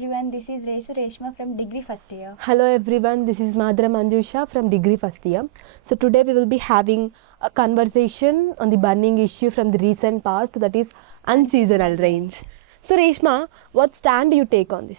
everyone, this is Reshma from degree first year. Hello everyone, this is Madhura Manjusha from degree first year. So today we will be having a conversation on the burning issue from the recent past, that is unseasonal rains. So Reshma, what stand do you take on this?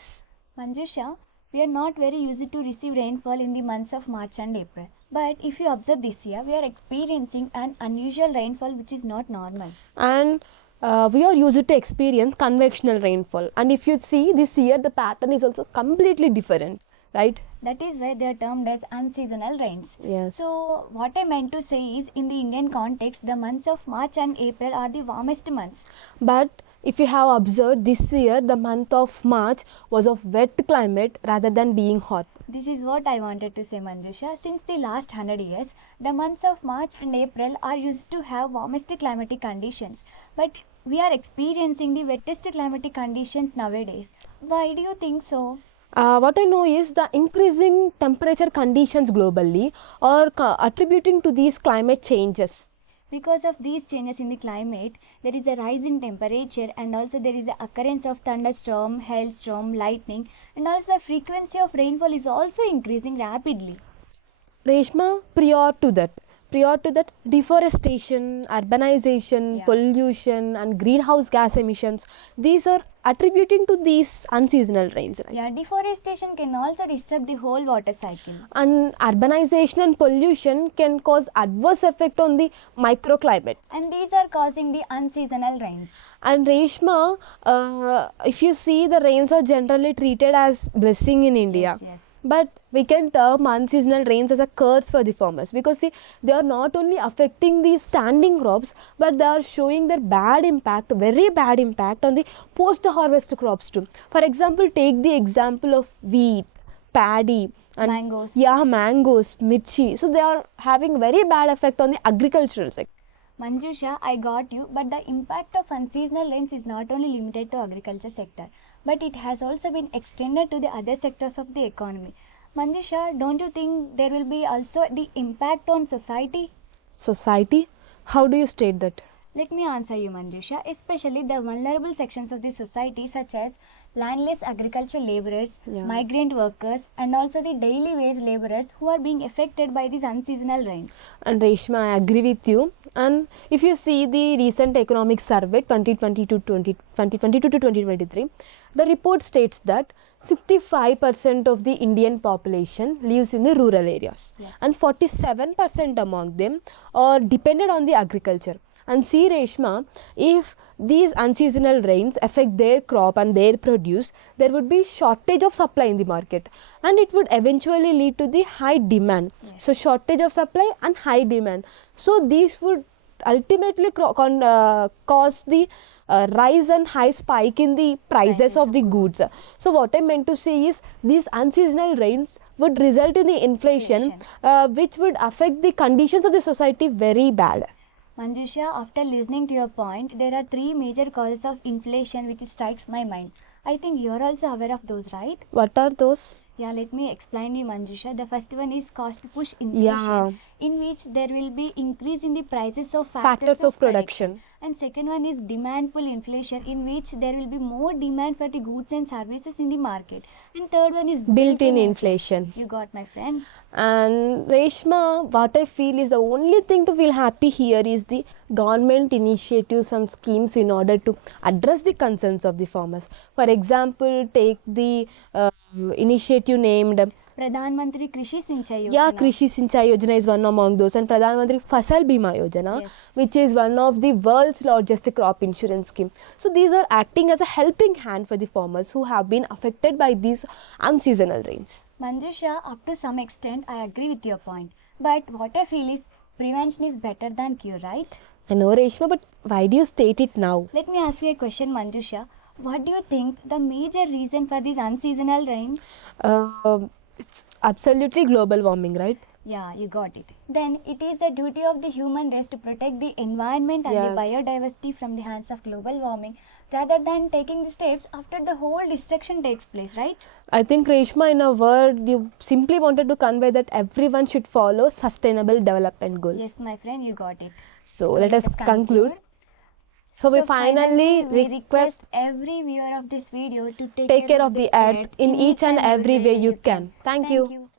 Manjusha, we are not very used to receive rainfall in the months of March and April. But if you observe this year, we are experiencing an unusual rainfall which is not normal. And we are used to experience convectional rainfall, and if you see this year the pattern is also completely different, right? That is why they are termed as unseasonal rains. Yes. So what I meant to say is, in the Indian context, the months of March and April are the warmest months. But if you have observed this year, the month of March was of wet climate rather than being hot. This is what I wanted to say, Manjusha. Since the last 100 years, the months of March and April are used to have warmest climatic conditions. But we are experiencing the wettest climatic conditions nowadays. Why do you think so? What I know is the increasing temperature conditions globally are attributing to these climate changes. Because of these changes in the climate, there is a rise in temperature, and also there is the occurrence of thunderstorm, hailstorm, lightning, and also the frequency of rainfall is also increasing rapidly. Reshma, prior to that, deforestation, urbanization, pollution and greenhouse gas emissions, these are attributing to these unseasonal rains. Right? Yeah, deforestation can also disturb the whole water cycle. And urbanization and pollution can cause adverse effect on the microclimate. And these are causing the unseasonal rains. And Reshma, if you see, the rains are generally treated as blessing in India. Yes. But we can term unseasonal rains as a curse for the farmers, because see, they are not only affecting the standing crops, but they are showing their bad impact, very bad impact on the post-harvest crops too. For example, take the example of wheat, paddy, and mangoes. Yeah, mangoes, mirchi. So they are having very bad effect on the agricultural sector. Manjusha, I got you, but the impact of unseasonal rains is not only limited to agriculture sector, but it has also been extended to the other sectors of the economy. Manjusha, don't you think there will be also the impact on society? Society? How do you state that? Let me answer you, Manjusha. Especially the vulnerable sections of the society, such as landless agricultural laborers, migrant workers, and also the daily wage laborers who are being affected by these unseasonal rains. And Reshma, I agree with you. And if you see the recent economic survey 2022 to 2023, the report states that 65% of the Indian population lives in the rural areas, and 47% among them are dependent on the agriculture. And see, Reshma, if these unseasonal rains affect their crop and their produce, there would be shortage of supply in the market, and it would eventually lead to the high demand. So shortage of supply and high demand. So these would ultimately cause the rise and high spike in the prices of the goods. So what I meant to say is, these unseasonal rains would result in the inflation, which would affect the conditions of the society very bad. Manjusha, after listening to your point, there are three major causes of inflation which strikes my mind. I think you are also aware of those, right? What are those? Yeah, let me explain you, Manjusha. The first one is cost push inflation, in which there will be increase in the prices of factors of production. And second one is demand pull inflation, in which there will be more demand for the goods and services in the market. And third one is built-in inflation. You got, my friend. And Reshma, what I feel is the only thing to feel happy here is the government initiatives and schemes in order to address the concerns of the farmers. For example, take the initiative named Pradhan Krishi Sinchai Yojana. Yeah, Krishi Sinchai Yojana is one among those, and Pradhan Fasal Bima Yojana, which is one of the world's largest crop insurance scheme. So these are acting as a helping hand for the farmers who have been affected by these unseasonal rains. Manjusha, up to some extent, I agree with your point. But what I feel is, prevention is better than cure, right? I know, Reshma, but why do you state it now? Let me ask you a question, Manjusha. What do you think the major reason for these unseasonal rains? It's absolutely global warming, right? Yeah, you got it. Then it is the duty of the human race to protect the environment and the biodiversity from the hands of global warming, rather than taking the steps after the whole destruction takes place, right? I think, Reshma, in a word, you simply wanted to convey that everyone should follow sustainable development goals. Yes, my friend, you got it. So let us conclude. So we finally we request every viewer of this video to take care of the earth in each and every way you can. Thank you.